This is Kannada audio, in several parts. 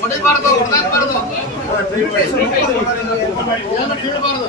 ಹೊಡಿಬಾರ್ದು ಹೊಡೆದಾಕ್ಬಾರ್ದು ಏನು ಕೀಳ್ಬಾರ್ದು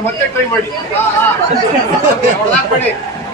ಮತ್ತೆ ಟ್ರೈ ಮಾಡಿ.